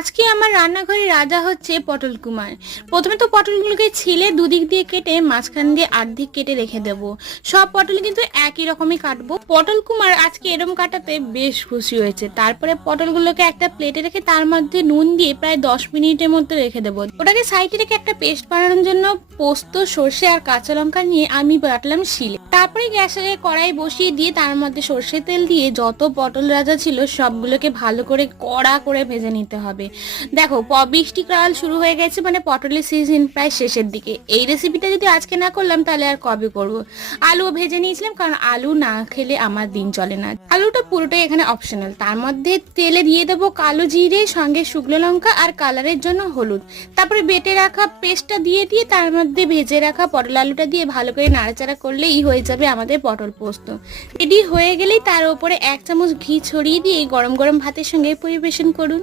আজকে আমার রান্নাঘরে রাজা হচ্ছে পটল কুমার। প্রথমে তো পটলগুলোকে ছিলে দুদিক দিয়ে কেটে মাঝখান দিয়ে আর্ধেক কেটে রেখে দেবো। সব পটল কিন্তু একই রকমই কাটবো। পটল কুমার আজকে এরম কাটাতে বেশ খুশি হয়েছে। তারপরে পটলগুলোকে একটা প্লেটে রেখে তার মধ্যে নুন দিয়ে প্রায় 10 মিনিটের মধ্যে রেখে দেবো। ওটাকে সাইডে রেখে একটা পেস্ট বানানোর জন্য পোস্ত, সর্ষে আর কাঁচা লঙ্কা নিয়ে আমি বাটলাম শিলে। তারপরে গ্যাসে কড়াই বসিয়ে দিয়ে তার মধ্যে সর্ষের তেল দিয়ে যত পটল রাজা ছিল সবগুলোকে ভালো করে কড়া করে ভেজে নিতে হবে। দেখো বৃষ্টিকাল শুরু হয়ে গেছে, মানে পটলের সিজন প্রায় শেষের দিকে। এই রেসিপিটা যদি আজকে না করলাম তাহলে আর কবে করব। আলু ভেজে নিয়েছিলাম, কারণ আলু না খেলে আমার দিন চলে না। আলুটা পুরোটাই এখানে অপশনাল। তার মধ্যে তেলে দিয়ে দেবো কালো জিরে, সঙ্গে শুকনো লঙ্কা আর কালারের জন্য হলুদ। তারপরে বেটে রাখা পেস্টটা দিয়ে তার মধ্যে ভেজে রাখা পটল আলুটা দিয়ে ভালো করে নাড়াচাড়া করলেই হয়ে যাবে আমাদের পটল পোস্ত। রেডি হয়ে গেলেই তার উপরে 1 চামচ ঘি ছড়িয়ে দিয়ে গরম গরম ভাতের সঙ্গে পরিবেশন করুন।